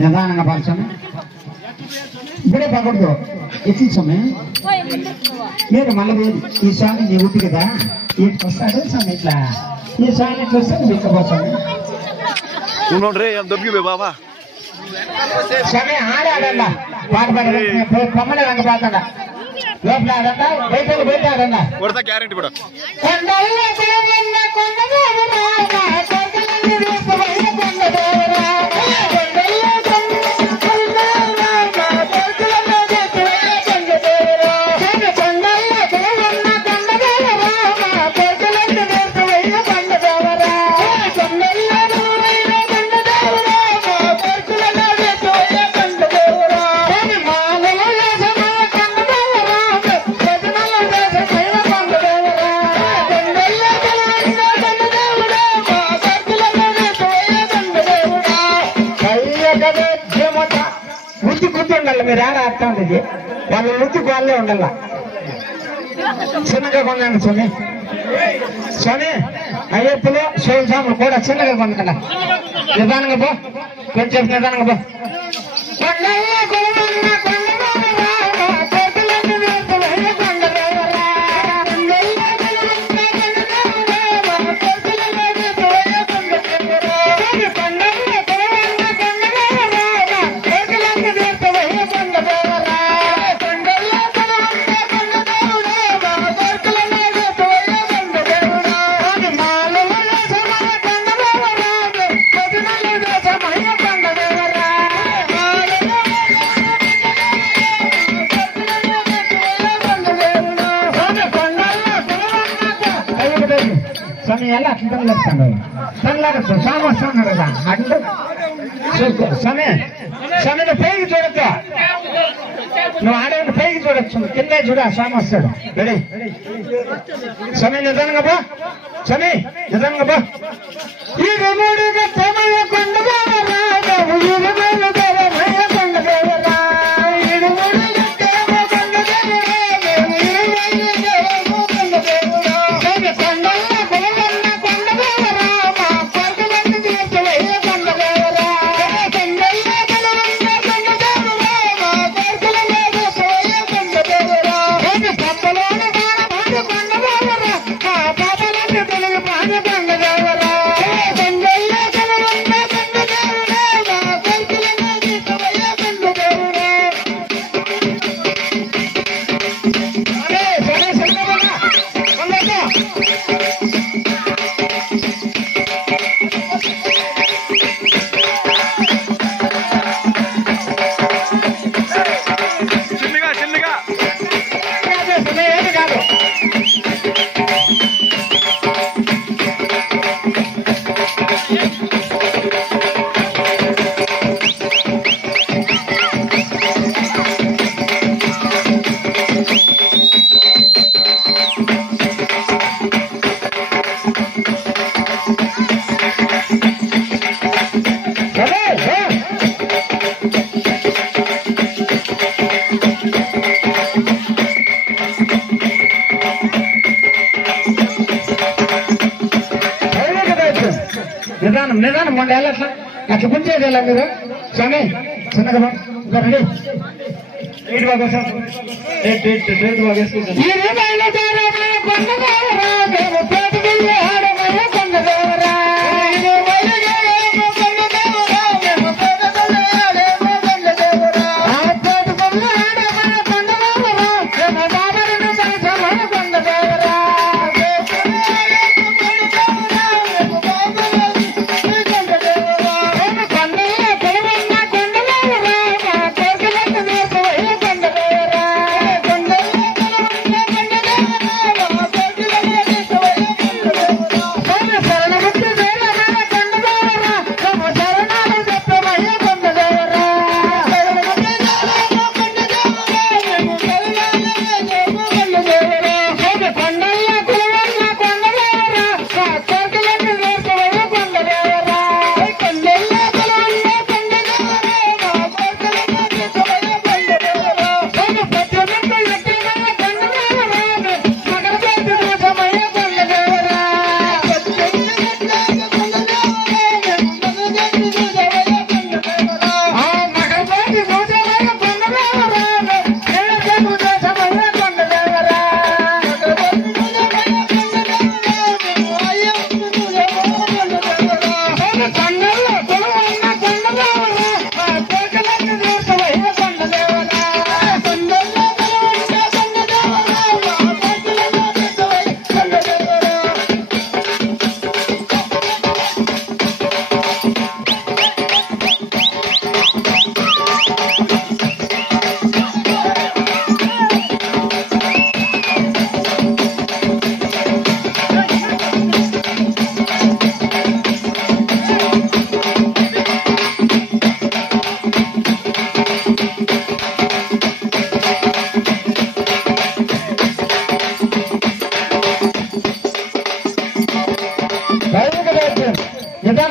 నిదానంగా పరచండి. ఇప్పుడే పకూడదు, ఎత్తించమే మీరు మళ్ళీ ఈ స్వామి నీ ఉట్టి కదా ఇటు వస్తాడు స్వామి ఇట్లా ఈ స్వామి ఇట్లా వస్తే నువ్వు ఇక్కపోతాను స్వామి ఆడాడల్లా పాట పాడ కొమ్మలే రంగ పాతండా లోపల ఆడండా బయట ఆడండా గ్యారెంటీ కూడా మీరు ఆడ అర్థం ఉంటుంది వాళ్ళ వృత్తికి వాళ్ళే ఉండాల చిన్నగా కొన్నాను స్వామి స్వామి అయ్యప్పలో శివస్వాములు కూడా చిన్నగా కొనకండి నిదానంగా పో కొంచెం నిదానంగా పో ಎಲ್ಲ ತಂದು ತಂದು ಸಾಮಸ್ತಾನದ ಅಂಟು సమయ సమయంలో పైకి చూడొచ్చు నువ్వు ఆడేవాళ్ళు పైకి చూడొచ్చు కింద చూడ స్వామి వస్తాడు రెడీ సమయం నిదానంగా పో సమయ నిదానంగా పో ఈ రమణుడిగా సమయ నిదానం నిదానం మొన్న ఎలా అట్లా పుంచేది ఎలా మీరు స్వామి చిన్నగా రెడీ ఎయిట్ బాగా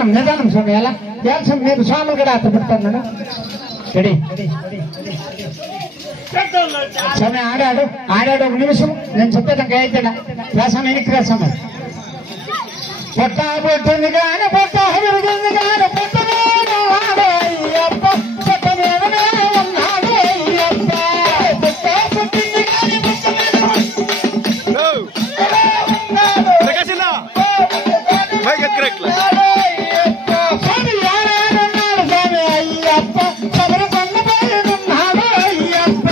నిదానం స్వామి ఎలా స్వామి మీరు స్వాములు కూడా అత్త పెడుతున్నాడు రెడీ స్వామి ఆడాడు ఒక నిమిషం నేను చెప్పేదాకా అయితేడా రాసాను వెనక్కి రాసాము పొట్ట పుట్టింది కానీ పొట్ట విరిగింది కానీ అయ్యప్ప పొట్ట మీదనే ఉన్నాడు అయ్యప్ప పొట్ట పుట్టింది కానీ స్వామి యారాడున్నాడు స్వామి అయ్యప్ప శబరి కొండపై ఉన్నాడు అయ్యప్ప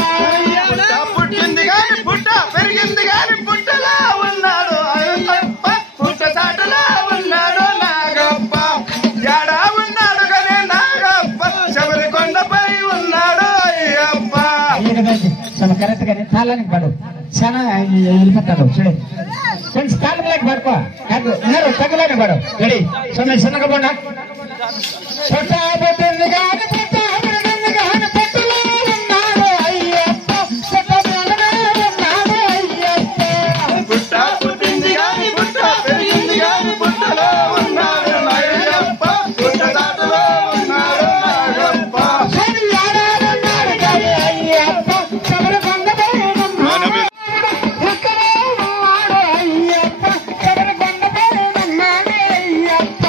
పుట్టింది గాని పుట్ట పెరిగింది గాని పుట్టలా ఉన్నాడు అయ్యప్ప పుట్ట చాటులా ఉన్నాడు నాగప్ప యాడా ఉన్నాడు గానే నాగప్ప శబరి కొండపై ఉన్నాడు అయ్యప్ప చాలా కరెక్ట్ గానే తాళానికి పడు చాలా వెళ్ళిపోతాడు చూడు ఫ్రెండ్స్ తాళంలోకి పడుకో నేను తగ్గలేని పడు రెడీ సొమ్మె చిన్నగా పోండా పొట్ట పుట్టింది కానీ పుట్ట పెరిగింది కానీ పుట్టలో ఉన్నాడు అయ్యప్ప పుట్ట మీదనే ఉన్నాడు అయ్యప్ప పుట్ట పుట్టింది గాని పుట్ట పెరిగింది గాని పుట్టలో ఉన్నాడు అయ్యప్ప పుట్ట చాటులో ఉన్నాడు నాగప్ప స్వామి యారాడున్నాడు కానీ అయ్యప్ప శబరి కొండపై ఉన్నాడు ఎక్కడో ఉన్నాడు అయ్యప్ప శబరి కొండపై ఉన్నాడు అయ్యప్ప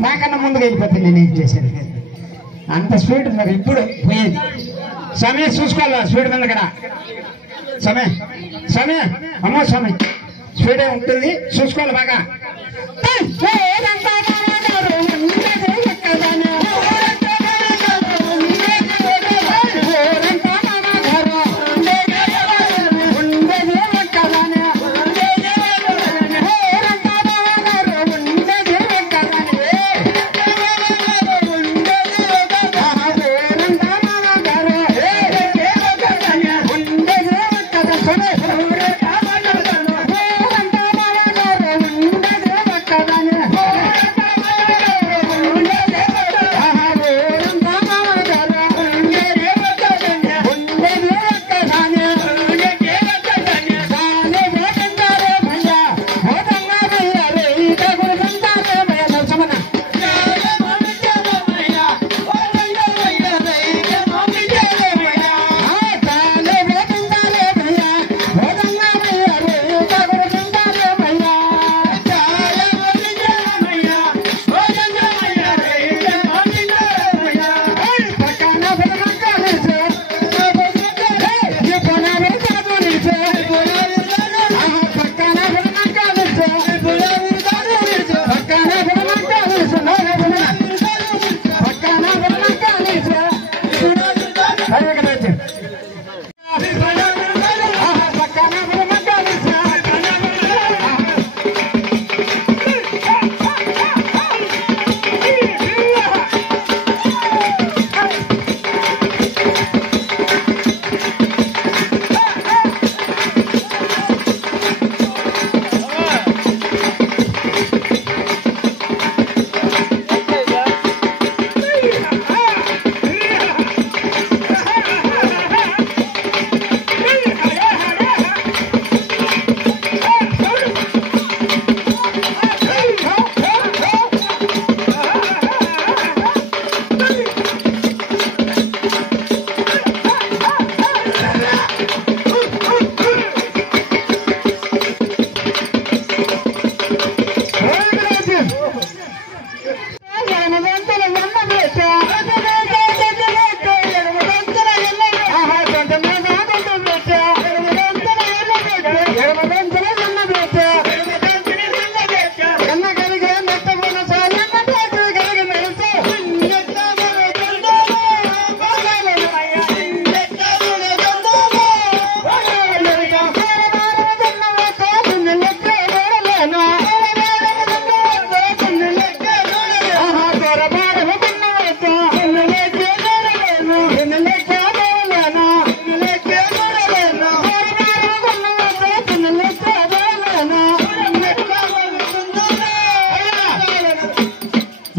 నాకన్నా ముందుకు వెళ్ళిపోతే నేను ఏం చేశాను అంత స్పీడ్ మరి ఇప్పుడు పోయేది సమయం చూసుకోవాలా స్పీడ్ మీద కూడా సమయం సమయం అమ్మో సమయం స్పీడే ఉంటుంది చూసుకోవాలి బాగా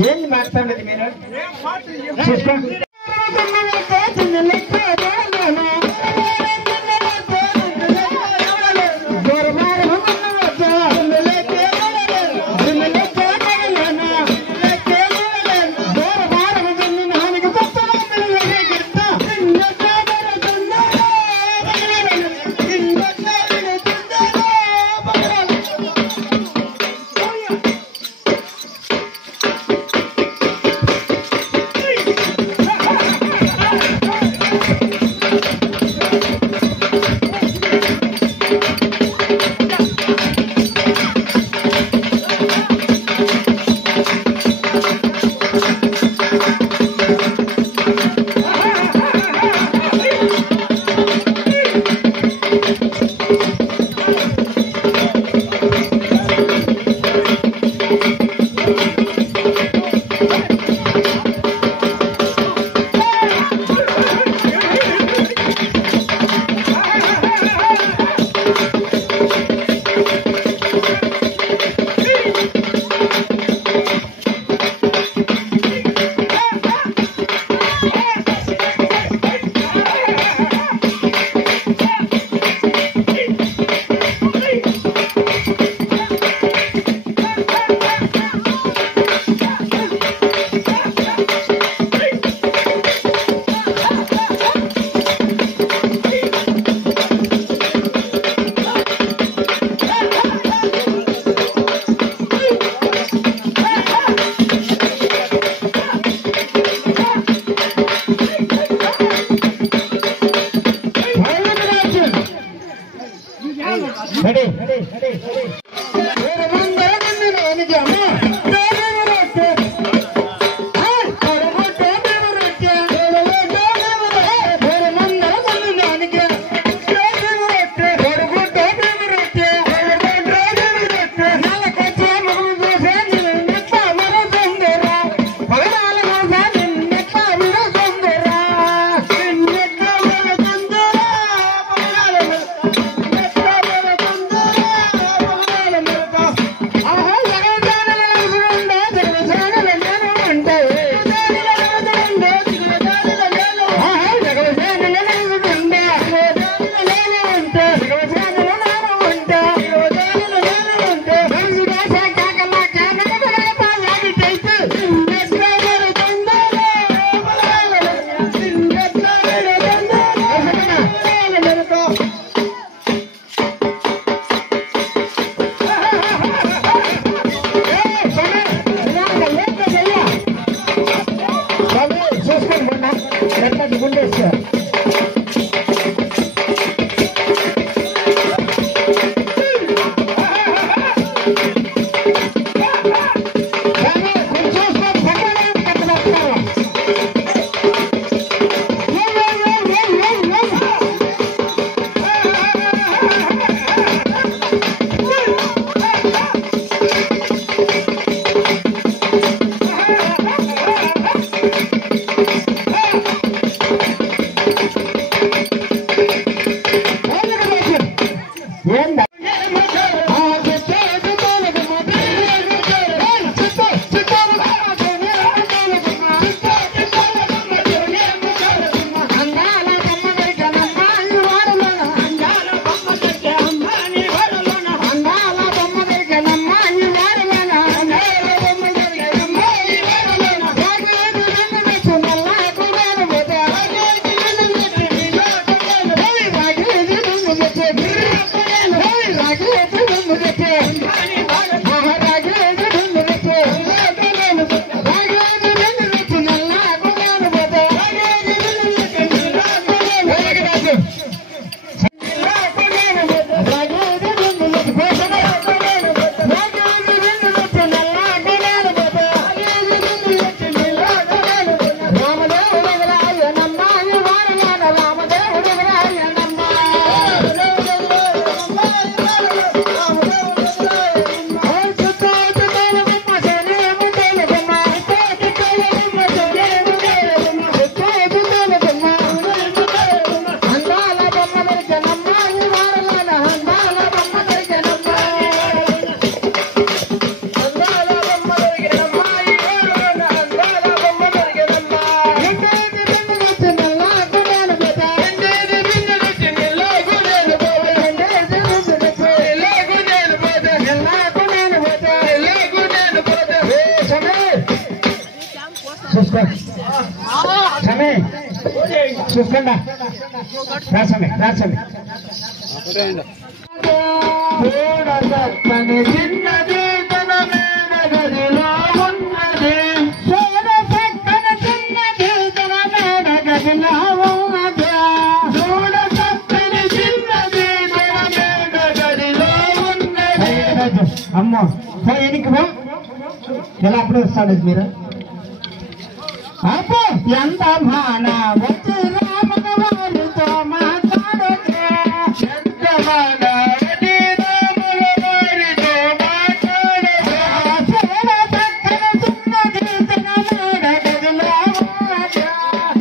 ఏంది మాట్లాడేది మీరు చూసుకో చూసుకోండి రాసండి రాసండి చిన్నది తన మీద గదిలో ఉన్నది పక్కన చిన్నది తన మీద గదిలో ఉన్నది పక్కన చిన్నది తన మీద గదిలో ఉన్నది అమ్మో ఎనికి ఎలా అప్పుడు వస్తాడు మీరు అబ్బో ఎంత మాన వచ్చి రామగవారితో మాట్లాడకే ఎంత మాన వచ్చి రామగవారితో మాట్లాడకే సేన పక్కన చిన్నది తన మేడ గదిలో ఉన్నది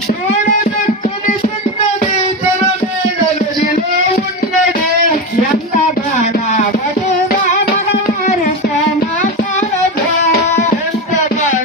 చూడ పక్కన చిన్నది తన మేడ గదిలో ఉన్నది ఎంత మాన వచ్చి రామగవారితో మాట్లాడకే ఎంత మాన వచ్చి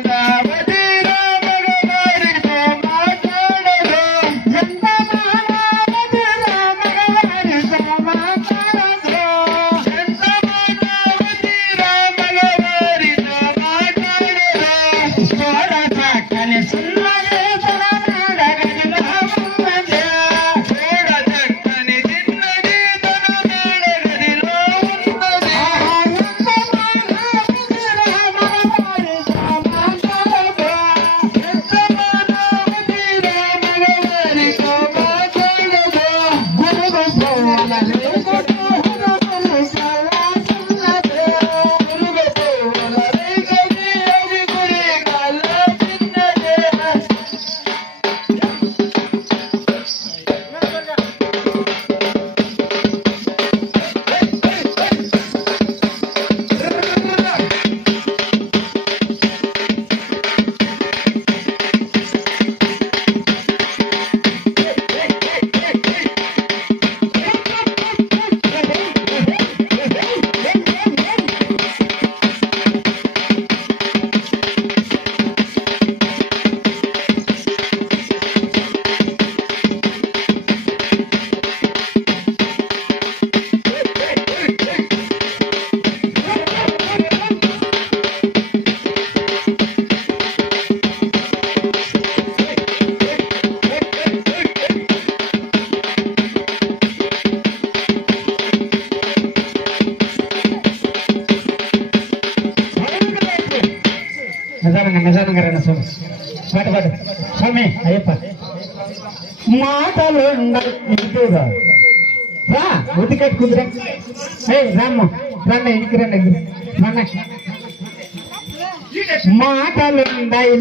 నిజానంగా రండి స్వామి పాటు స్వామి అయ్యప్ప మాటలు ఇంటిగా రా ఉతి కట్టుకుందిరా రామ్మ రండి ఇంటికి రండి రండి మాటలుండాయి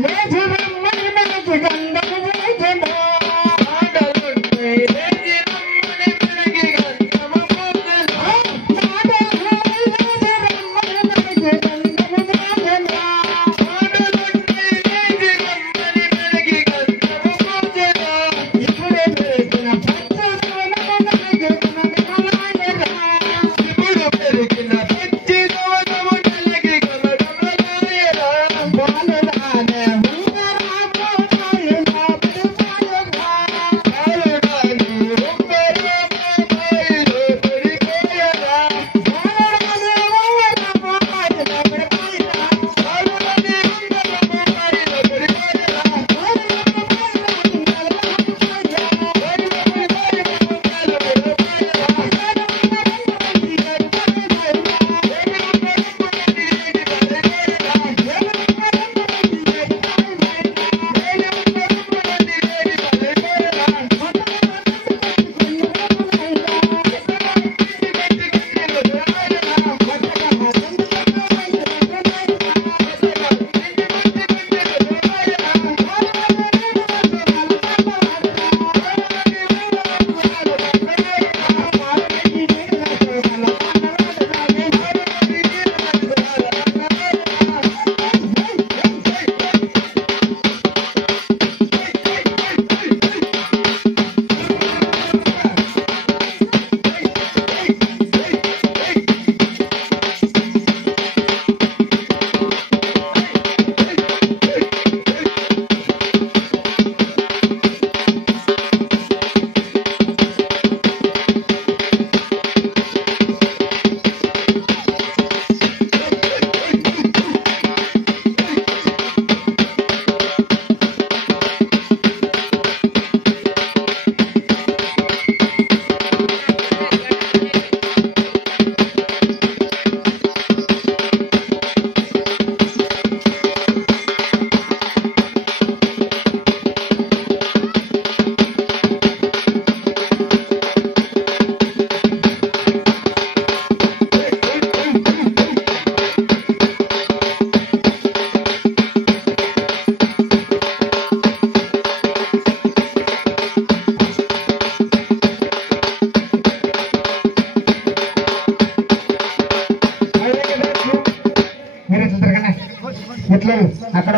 ఎట్లా అక్కడ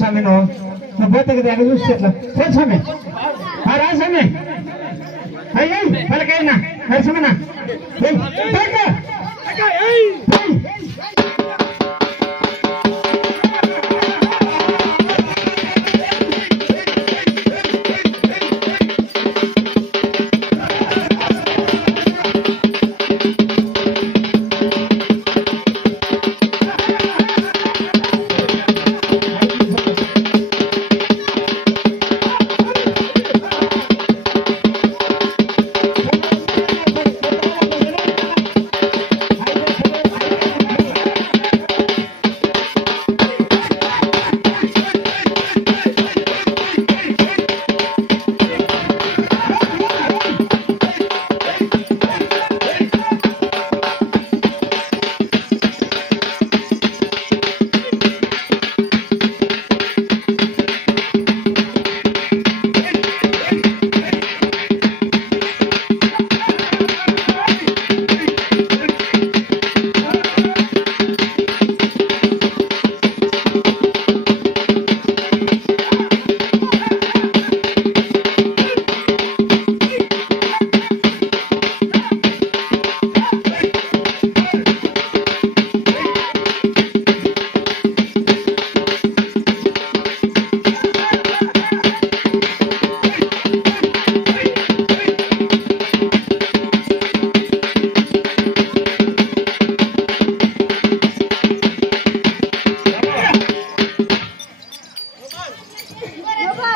స్వామి నువ్వు పోతే కదా ఎక్కడ చూస్తే ఎట్లా పోదు స్వామి రా స్వామి అయ్యి పలకైనా నరసింహనా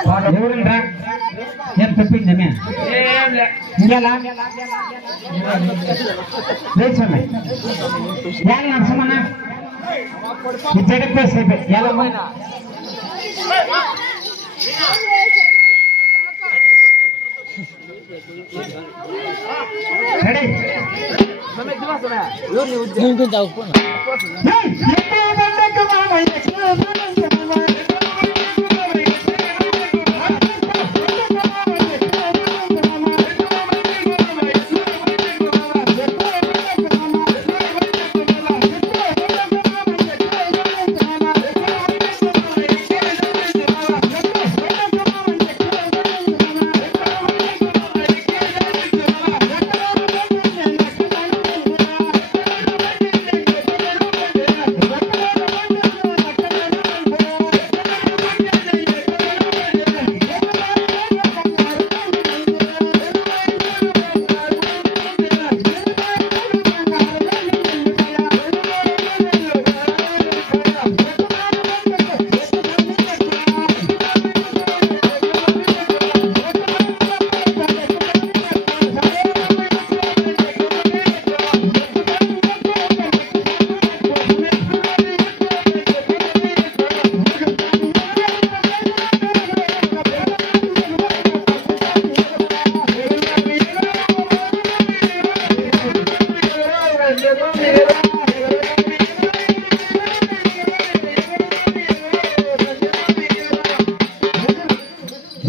ఎవరుండ్రా ఏం చెప్పింది ఇంకెలా లేదు స్వామి ఎలా నరసమన్నా జగత్తే సేపే ఎలా రెడీ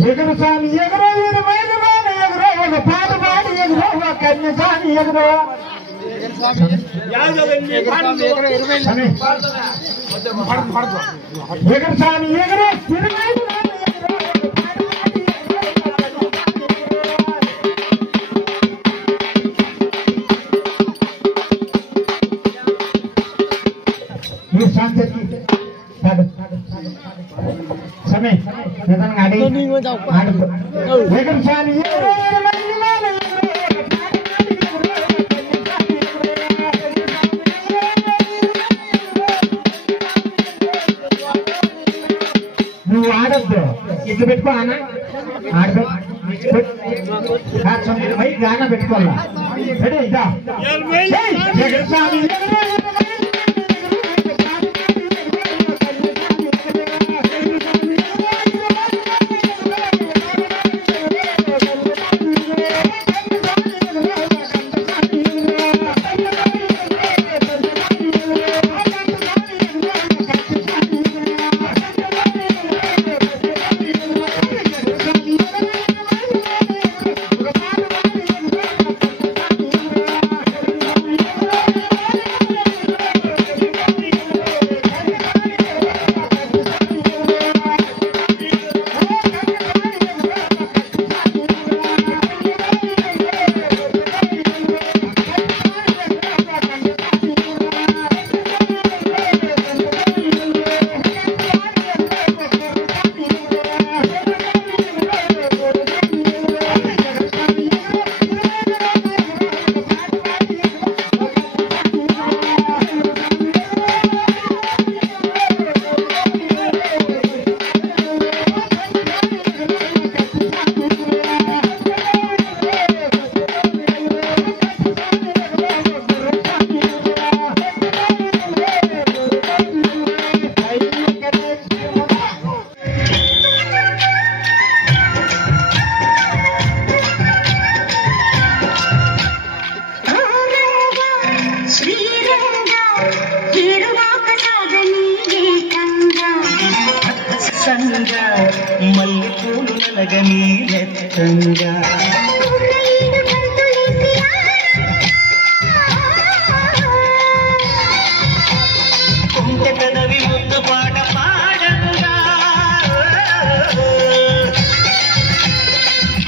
ఎగురు స్వామి ఎగురు ఎగురు ఒక పాట పాడి ఎగురు ఒక కన్య స్వామి ఎగురు ఎగురు స్వామి ఎగురు समय गाड़ी నువ్వు ఆడద్దు ఇట్లా పెట్టుకో అన్న ఆడదు గాన పెట్టుకోవాలా రెడీ ఇదా మల్లెపూలు నలగని నెత్తంగా కుంట కదవి ముద్దు పాట పాడంగా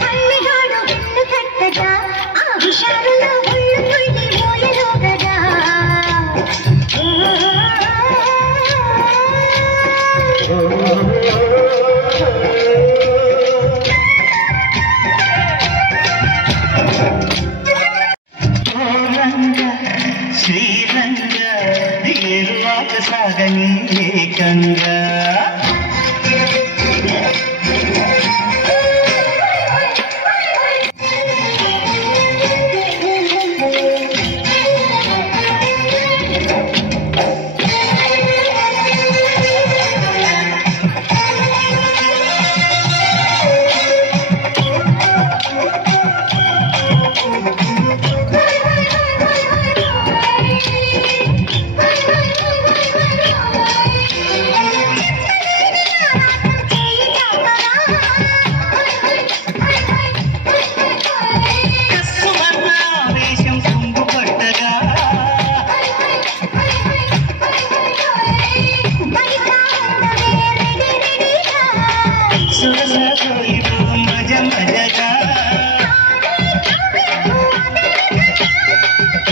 పల్లెగాడు గుండు కట్టగా ఆ విషారులో ఒళ్ళు తుడిగి మోయలోగగా సురసోయిపు మజ మజగా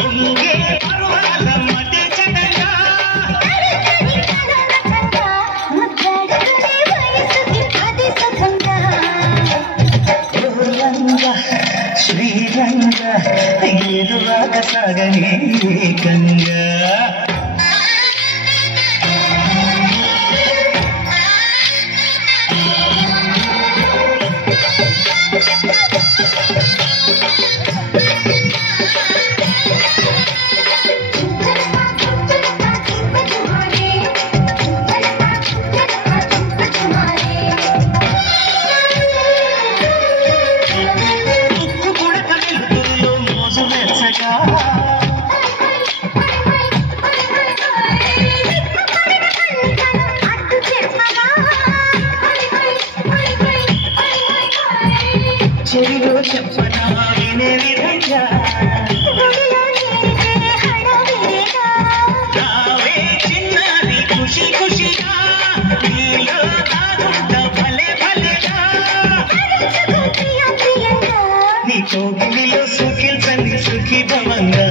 ఉంగే పర్వాల మధ్య చడగా శ్రీరంగ ఏరువాక సాగని గంగా చెవిలో చెప్పనా వినే విధంగా రావే చిన్నది ఖుషి ఖుషిగా నీలో దాగుంట భలే భలేగా నీ కోగిలిలో సుఖించని సుఖీ భవంగా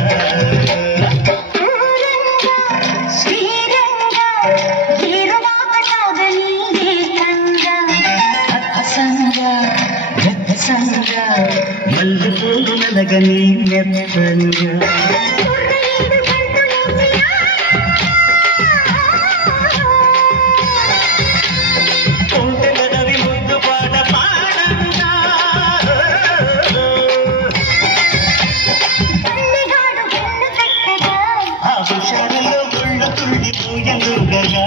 మల్లి పూలగని మెత్తంగా కొంటెలవి ముద్దు పాట పాడంగా ఆ హుషారులో ఒళ్ళు తుళ్ళిపోయలుగగా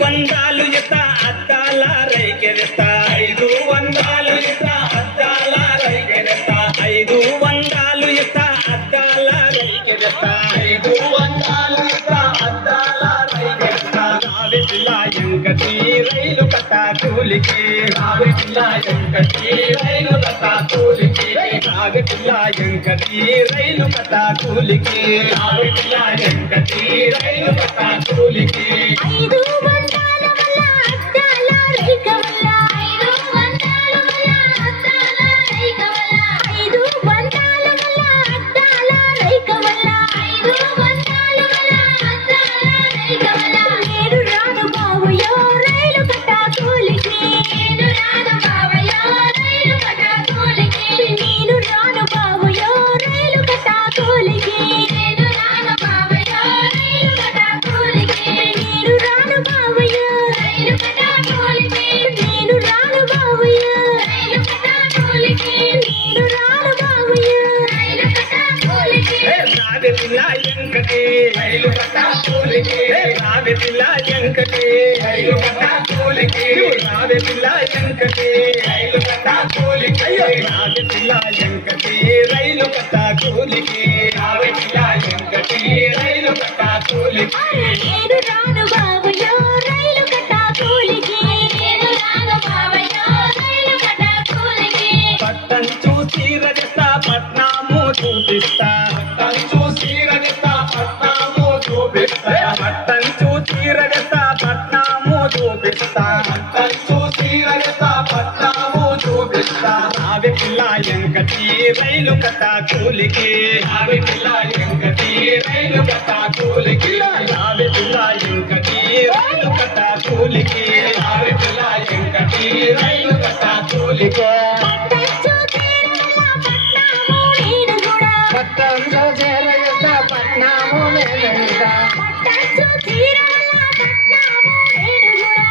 వందాలు ఇస్తా అద్దాల రైకె ఇస్తా 500 ఇస్తా అద్దాల రైలు కథ కూలికి నాగటిల్లా ఎంకటి రైలు కథ కూలికి నాగటిల్లా ఎంకటి రైలు కథ కూలికి ఐదు వందల వల్ల అద్దాల రైక వల్ల ఐదు వందల వల్ల అద్దాల రైక వల్ల ఐదు వందల వల్ల అద్దాల రైక వల్ల ఐదు వందల వల్ల అద్దాల రైక వల్ల నేను రాను బావయ్యో రైలు కట్ట కూలికి నేను రాను బావయ్యో రైలు కట్ట కూలికి నేను రాను బావయ్యో రైలు కట్ట కూలికి నేను రాను బావయ్యో రైలు కట్ట కూలికి నేను రాను బావయ్యో రైలు కట్ట కూలికి నేను రాను బావయ్యో రైలు కట్ట కూలికి నేను రాను బావయ్యో రైలు కట్ట కూలికి నాగటిల్లా ఎంకటి రైలు కథ కూలికి నాగటిల్లా ఎంకటి రైలు కథ కూలికి నాగటిల్లా ఎంకటి రైలు కథ కూలికి నాగటిల్లా ఎంకటి రైలు కథ కూలికి నాగటిల్లా ఎంకటి రైలు కథ కూలికి నేను రాను బావయ్యో రైలు కట్ట కూలికి నేను రాను బావయ్యో రైలు కట్ట కూలికి పట్టం చూసి రజతా పట్నాము చూపిస్తా పట్టం చూసి రజతా పట్నాము చూపిస్తా పట్టం చూసి రజతా పట్నాము చూపిస్తా పట్టం చూసి రజతా పట్నాము చూపిస్తా నావి పిల్ల ఎంకటి రైలు కథ కూలికి నావి పిల్ల ఎంకటి రైలు కథ కూలికి నావి పిల్ల ఎంకటి రైలు కథ కూలికి నావి పిల్ల ఎంకటి రైలు కథ కూలికి పట్టంచు చీరల పట్నాము నేను కూడా పట్టంచు చీరల పట్నాము నేను కూడా పట్టంచు చీరల పట్నాము నేను కూడా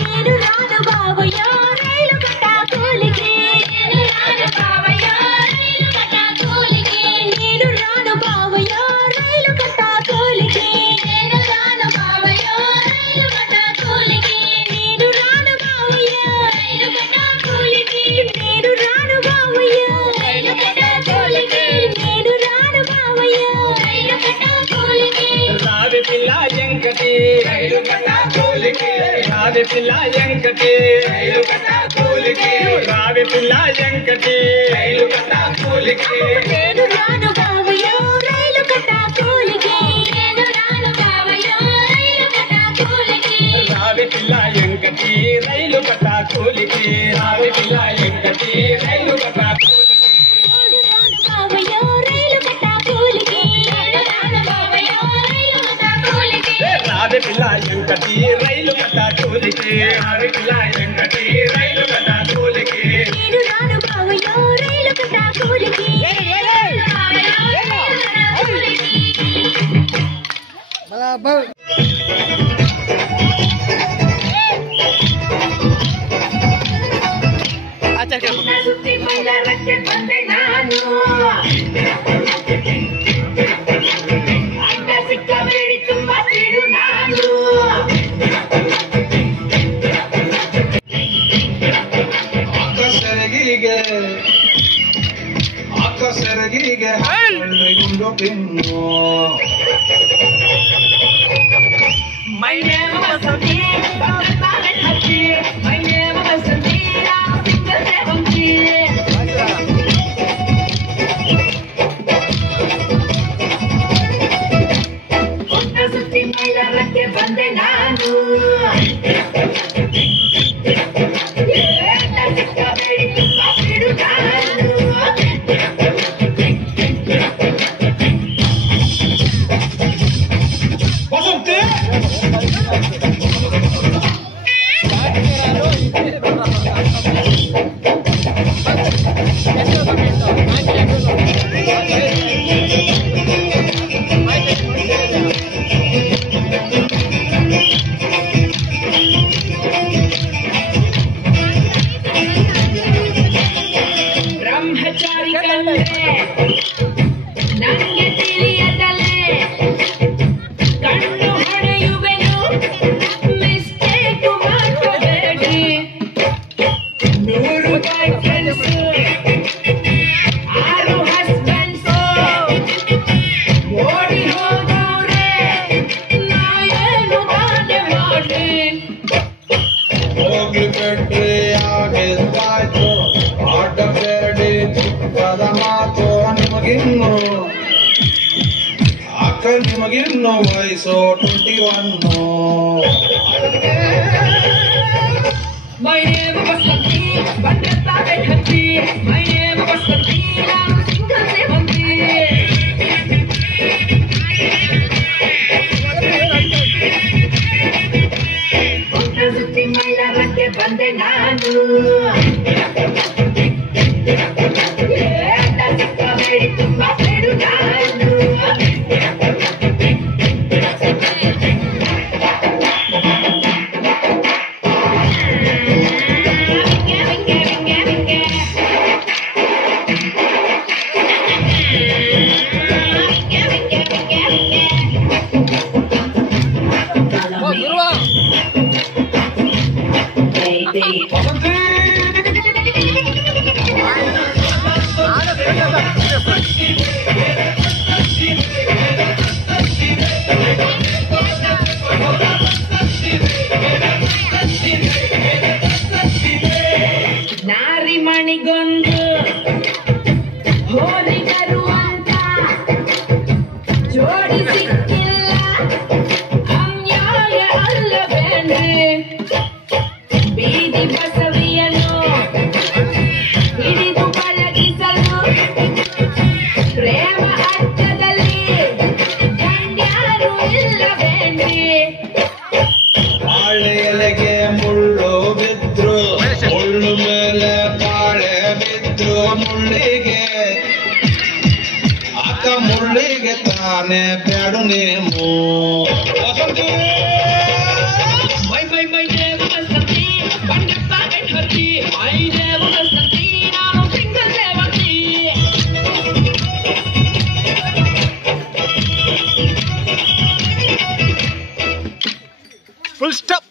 నేను రాను బావయ్యో రైలు కట్ట కూలికి నేను రాను బావయ్యో రైలు కట్ట కూలికి నేను రాను బావయ్యో రైలు కట్ట కూలికి నేను రాను బావయ్యో రైలు కట్ట కూలికి నేను రాను బావయ్యో రైలు కట్ట కూలికి నేను రాను బావయ్యో రైలు కట్ట కూలికి నేను రాను బావయ్యో రైలు కట్ట కూలికి రావి పిల్ల ఎంకటి రైలు కథ కూలికి రావి పిల్ల ఎంకటి రైలు కథ కూలికి రావి పిల్ల ఎంకటి రైలు కథ కూలికి నేను రాను బావయ్యో రైలు కట్ట కూలికి నేను రాను బావయ్యో రైలు కట్ట కూలికి రావి పిల్ల ఎంకటి రైలు కథ కూలికి రావి పిల్ల ఎంకటి రైలు కథ బావయ్యో రైలు కట్ట కూలికి నేను రాను బావయ్యో రైలు కట్ట కూలికి రావి పిల్ల ఎంకటి రైలు కథ కూలికి రావి పిల్ల ఎంకటి రైలు కథ కూలికి నేను రాను బావయ్యో రైలు కట్ట కూలికి ಸುತ್ತಿ ಮೈದಾನಕ್ಕೆ ಬಂದೆ ನಾನು ಅಡ್ಡ ಸಿಕ್ಕಬೇಡಿ ತುಂಬಾ ಸಿಡು ನಾನು ಸೆರಗಿಗೆ ಗುಂಡು pin My name is Vasanthi, my name is Vasanthi, I'm single 70. ಪುಟ್ಟ ಸುತ್ತಿ ಮೈದಾನಕ್ಕೆ ಬಂದೆ ನಾನು ಸಿಕ್ಕಬೇಡಿ ತುಂಬ ಬಿಡು ನಾನು ವಸಂತಿ ಇವಾಗೆನ್ನೋ ವಯಸ್ಸು 21. My name was Santi, Bandata Benhati. My name was Santi, I'm single Sevanti. Utta sutti maila rakke bande nanu. Etta sikka vedi tumba sedu nanu. ನಾರಿ ಮಣಿಗೊಂಡು ಹೋರಿ ಬರುವಂತ ಜೋಡಿ ಸಿಕ್ಕಿಲ್ಲ ಅನ್ಯಾಯ ಅಲ್ಲವೇನ್ರಿ ಬೀದಿ ಬಸವಿಯನ್ನು ಹಿಡಿದು ಪಳಗಿಸಲು ಪ್ರೇಮ ಅರ್ಥದಲ್ಲಿ ಗಣ್ಯರು ಇಲ್ಲವೇನ್ರಿ ಬಾಳೆ ಎಲೆಗೆ ಮುಳ್ಳು ಬಿದ್ರು ಮುಳ್ಳು ಮೇಲೆ ಬಾಳೆ ಬಿದ್ರು ಮುಳ್ಳಿಗೆ ಅಕ್ಕ ಮುಳ್ಳಿಗೆ ತಾನೇ ಬೇಡು name My name was Santi, Bandata Benhati. My name was Santi, I'm single Sevanti. Full stop.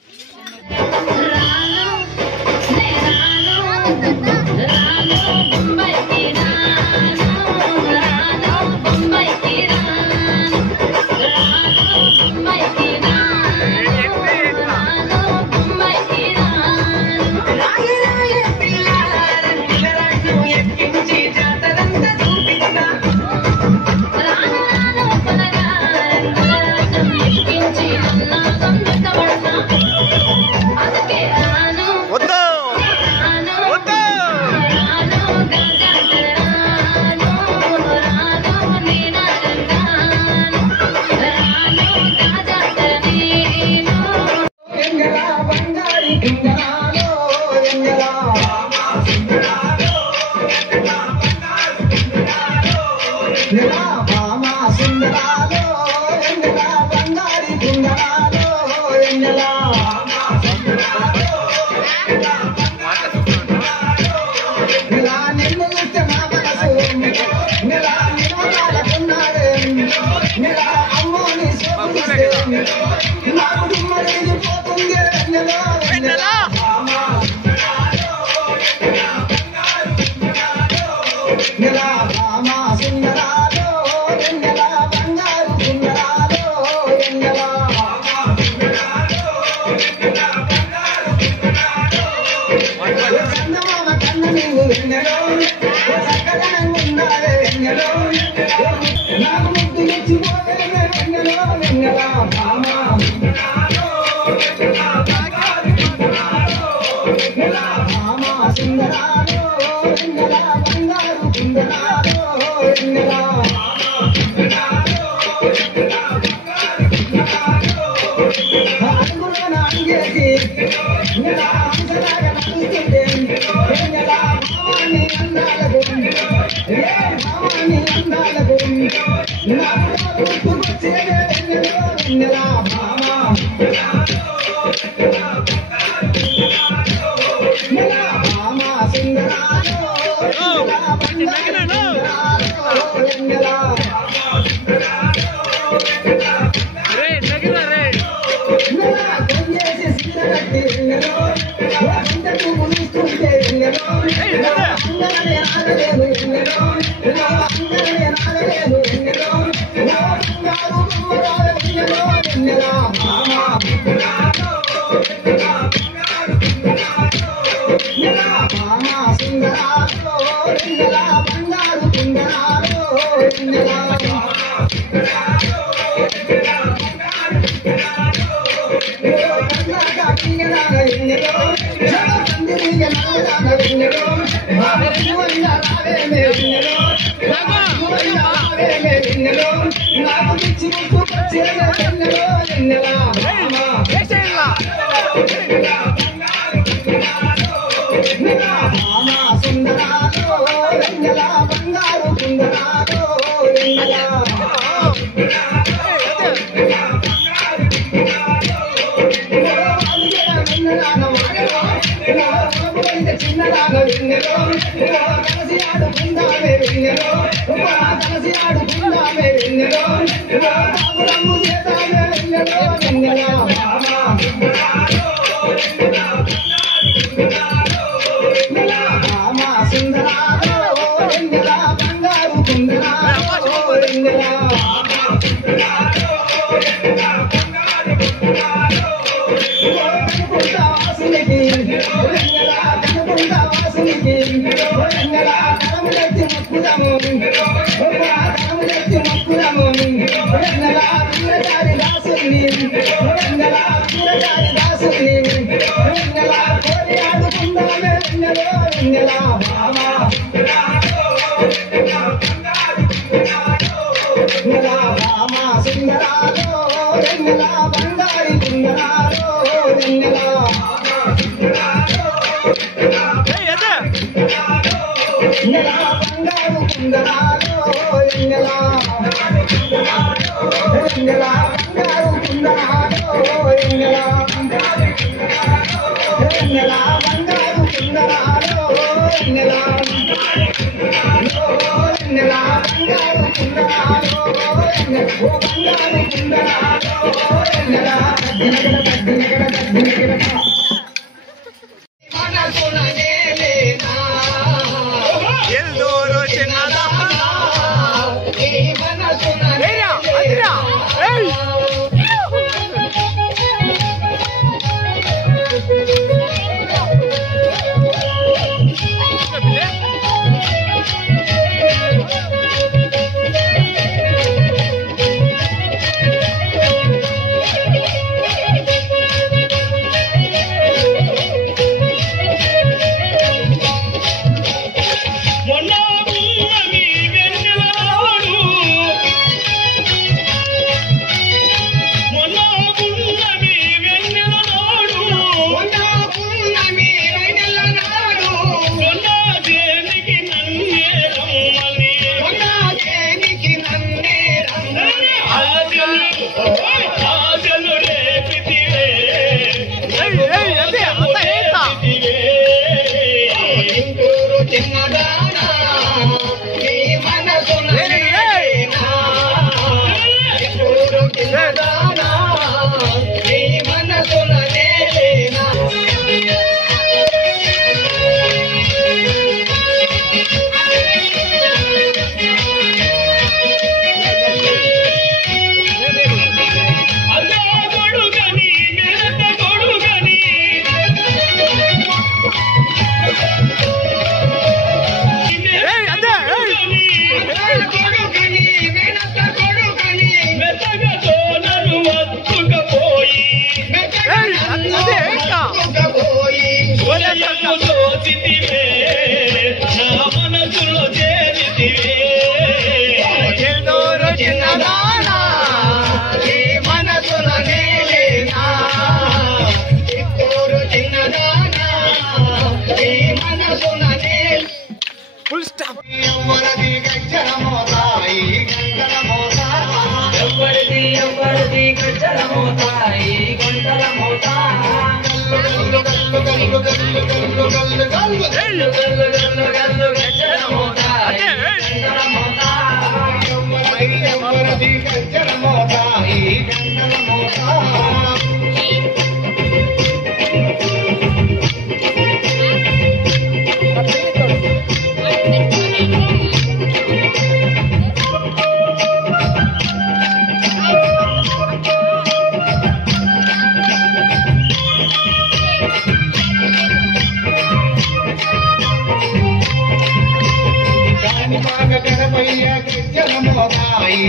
Ganapayya గజ్జల మోతాయి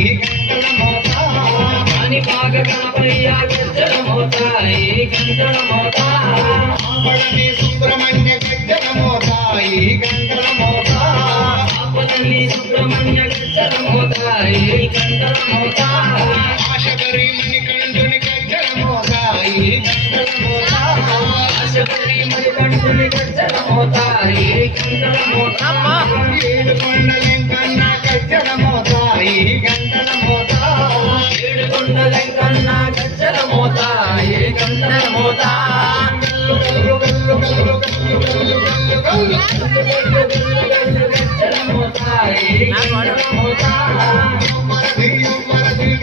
గంటల మోతా గణపయ్య గజ్జల మోతాయి గంటల మోతా ఆపదని సుబ్రహ్మణ్య గజ్జల మోతాయి గంటల మోతా ఆపదని సుబ్రహ్మణ్య గజ్జల మోతాయి గంటల మోతా ఆశగరి మణికంఠుని గజ్జల మోతాయి గంటల మోతా ఆశపరి మణికంఠుని గజ్జల మోతాయి గంటల మోతా ఏడుకొండలెంకన్న గజ్జల మోతాయి గంటల మోతా ఏడుకొండలెంకన్న గజ్జల మోతాయి గంటల మోతా గజ్జల మోతాయి గంటల మోతా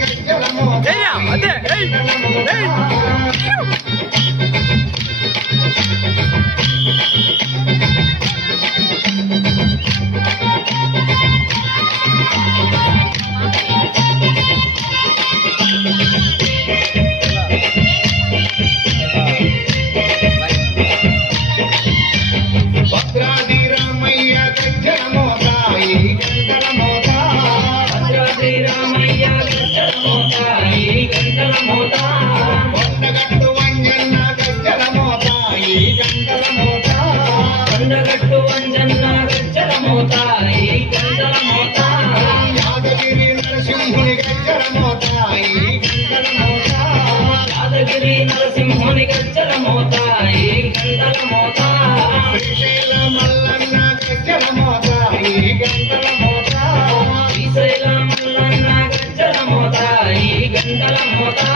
గజ్జల మోతా భద్రాది రామయ్య గజ్జల మోతాయి గంటల మోతా భద్రాద్రి రామయ్య గజ్జల మోతాయి గంటల మోతా కొండగట్టు వంజన్న గజ్జల మోతాయి గంటల మోతా కొండగట్టు వంజన్న గజ్జల మోతాయి గంటల మోతా యాదగిరి నరసింహుని గజ్జల మోతాయి గంటల మోతా యాదగిరి నరసింహుని గజ్జల మోతాయి గంటల మోతా శ్రీశైల మల్లన్న గజ్జల మోతాయి గంటల మోతా శ్రీశైల మల్లన్న గజ్జల మోతాయి గంటల మోతా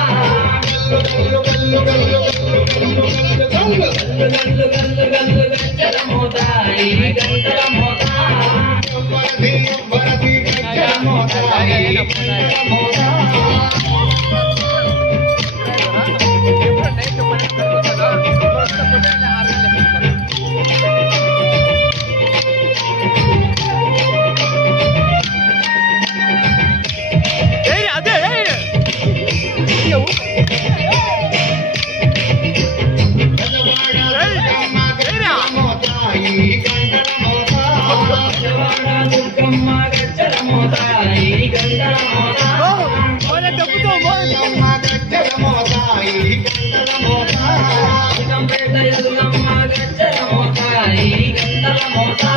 గల్లు గల్లు గల్లు గల్లు గల్లు గల్లు గల్లు గల్లు గల్లు గజ్జల మోతాయి గంటల మోతా ఎవ్వరది గజ్జల మోతాయి గంటల మోతా పెద్దవాడ దుర్గమ్మ గజ్జల మోతాయి గంటల మోతా కంపేట ఎల్లమ్మ గజ్జల మోతాయి గంటల మోతా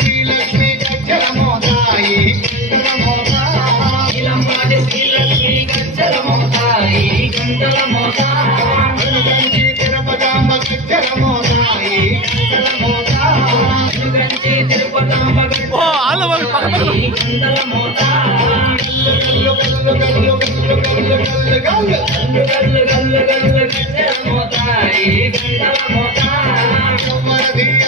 శ్రీలక్ష్మి గజ్జల మోతాయి గంటల మోతా ఇలంపాటి శ్రీలక్ష్మి గజ్జల మోతాయి గంటల మోతా వెనుగంచి తిరుపతమ్మ గజ్జల మోతాయి గంటల మోతా వెనుగంచి తిరుపతమ్మ గజ్జల గంటల మోతా గల్లు గల్లు గల్లు గల్లు గల్లు గల్లు గల్లు గల్లు గల్లు గజ్జల మోతాయి గంటల మోతా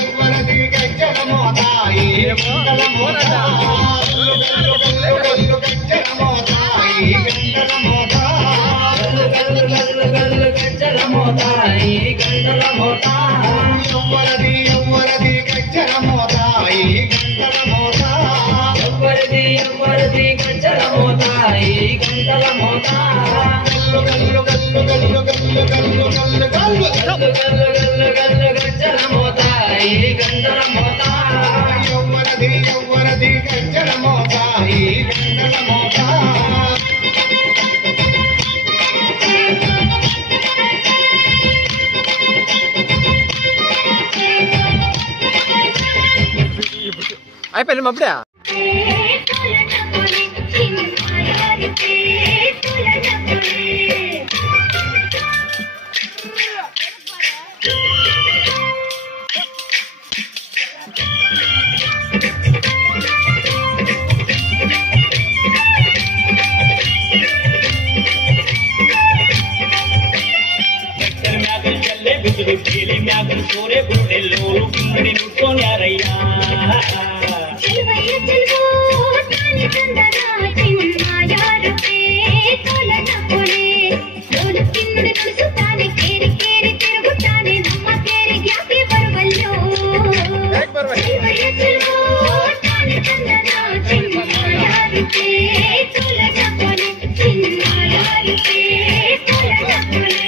ఎవ్వరది గజ్జల మోతాయి గంటల మోతా గల్లు గల్లు గల్లు గజ్జల మోతాయి గంటల మోతా గల్లు గల్లు గల్లు గల్లు గజ్జల మోతాయి గంటల మోతా ఎవ్వరది గజ్జల మోతాయి గంటల మోతా ఎవ్వరిది ఎవ్వరిది గజ్జల మోతాయి గంటల మోతా గల్లు గల్లు గల్లు గల్లు గల్లు గల్లు గల్లు గల్లు గల్లు గల్లు గల్లు గల్లు గజ్జల మోతాయి గంటల మోతా ఎవ్వరది గజ్జల మోతాయి గంటల మోతా అయిపోయింది అప్పుడే ಮ್ಯಾಗಲ್ ಸೋರೆ ಬುಟ್ಟೆಲ್ಲೋರು ಕಿಮ್ಮಡಿ ನುಡ್ಕೊಂಡ್ಯಾರಯ್ಯ చెల్వయ్య చెల్వో తాని తందనా చిన్నయారుపే తొలనపులే తోలు కిన్నుడు కలుసుతానే కేరి కేరి తిరుగుతానే నమ్మ కేరి గ్యాపి బరువల్లో చెల్వయ్య చెల్వో తాని తందనా చిన్నయారుపే తొలనపులే చిన్నయారుపే తొలనపులే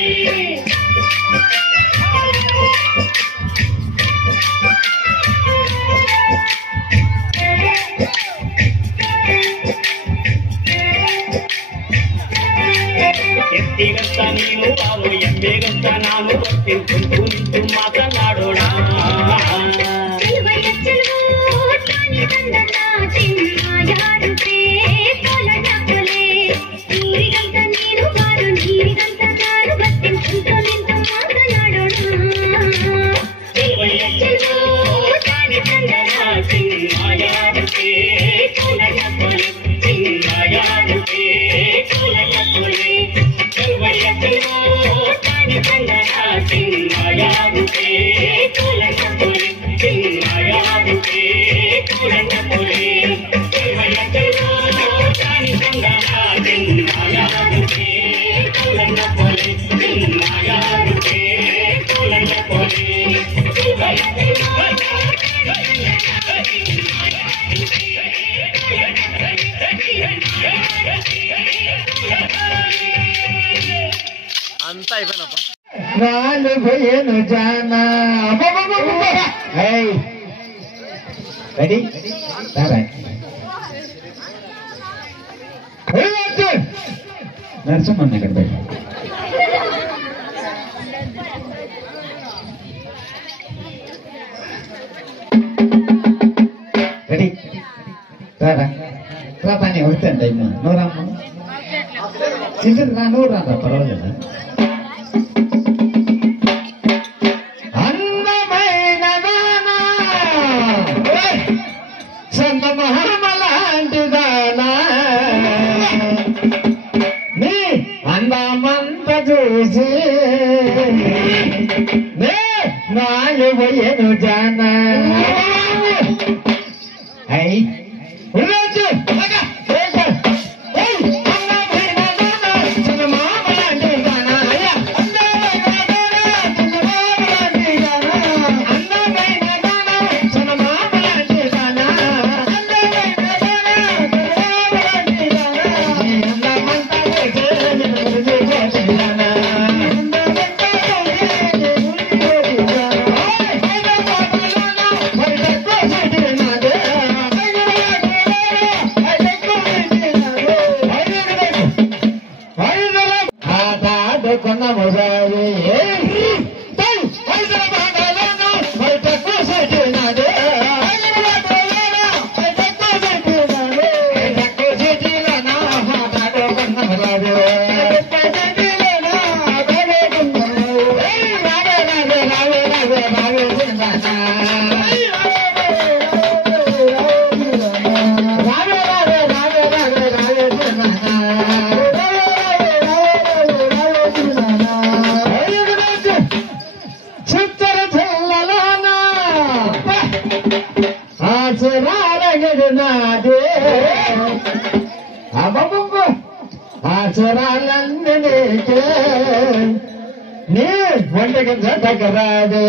పోయేను జానా రెడీ నరసింహన్న ఇక్కడ రెడీ రారా రా పని వస్తాండి అమ్మ నువ్వు రామ్మ ఇద్దరు రా నువ్వు రాదా పర్వాలేదా అందమైన దానా చందమామలాంటి దానా నీ అందమంత చూసి నే నాయను జానా అయి ఉల్లోచు ఆచరాలన్నీ నీకే నీ వంటకి జతకరాదే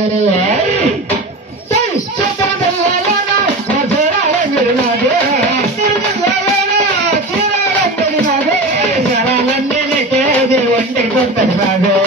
ఆచరాలన్నీ నీకే నీ వంటకి జతకరాదే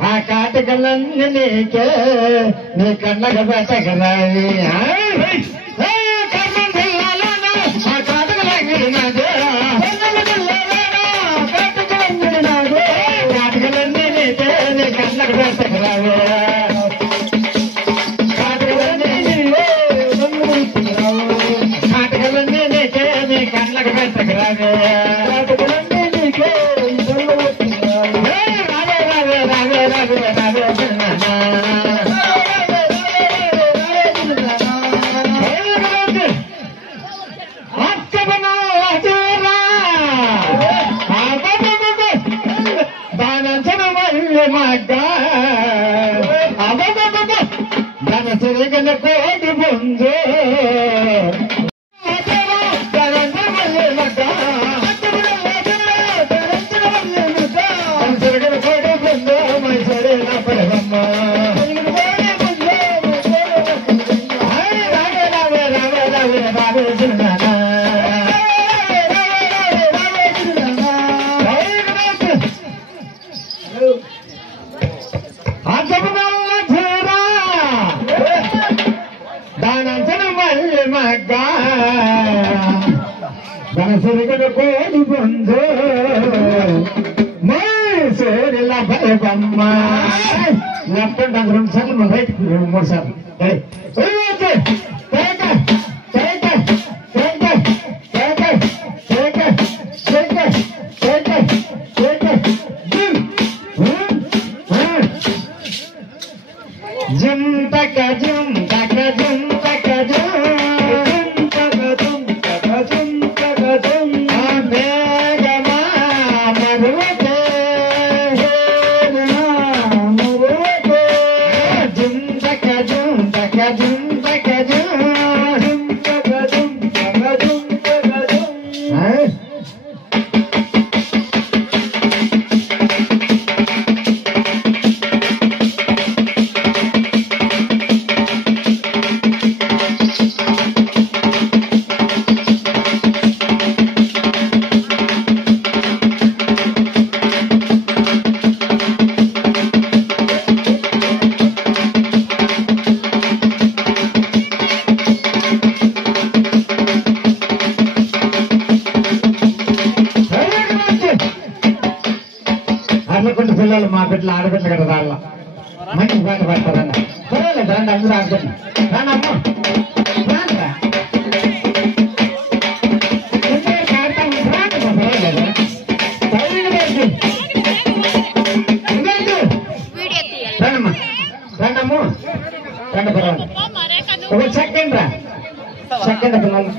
ఆ కాటకలన్నీ నీకే నీ కళ్ళకు పెట్టగరావి కాటకలన్నీ నీకే నీ కళ్ళకు పెట్టగరావి కాటకలన్నీ నీకే నీ కళ్ళకు పెట్టగరావి ధనసరిగన కోటి పొందు ధనసరిగన కోటి పొందు సోరిల భయపమ్మ లెఫ్ట్ అండ్ 2 సార్లు రైట్ 3 సార్లు జంతక జంతక జంతక జంతక పిల్లలు మా బిడ్డలు ఆడబిడ్డలు కదా వాళ్ళ మంచి పాట పాడతారన్న పర్వాలేదు రండి అందరూ ఆడుకోండి రాను అమ్మ రానురా పర్వాలేదు రండమ్మా రండమ్ము రండి పర్వాలేదు ఒక సెకండ్ రా సెకండ్ పిల్లలు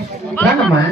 రండమ్మా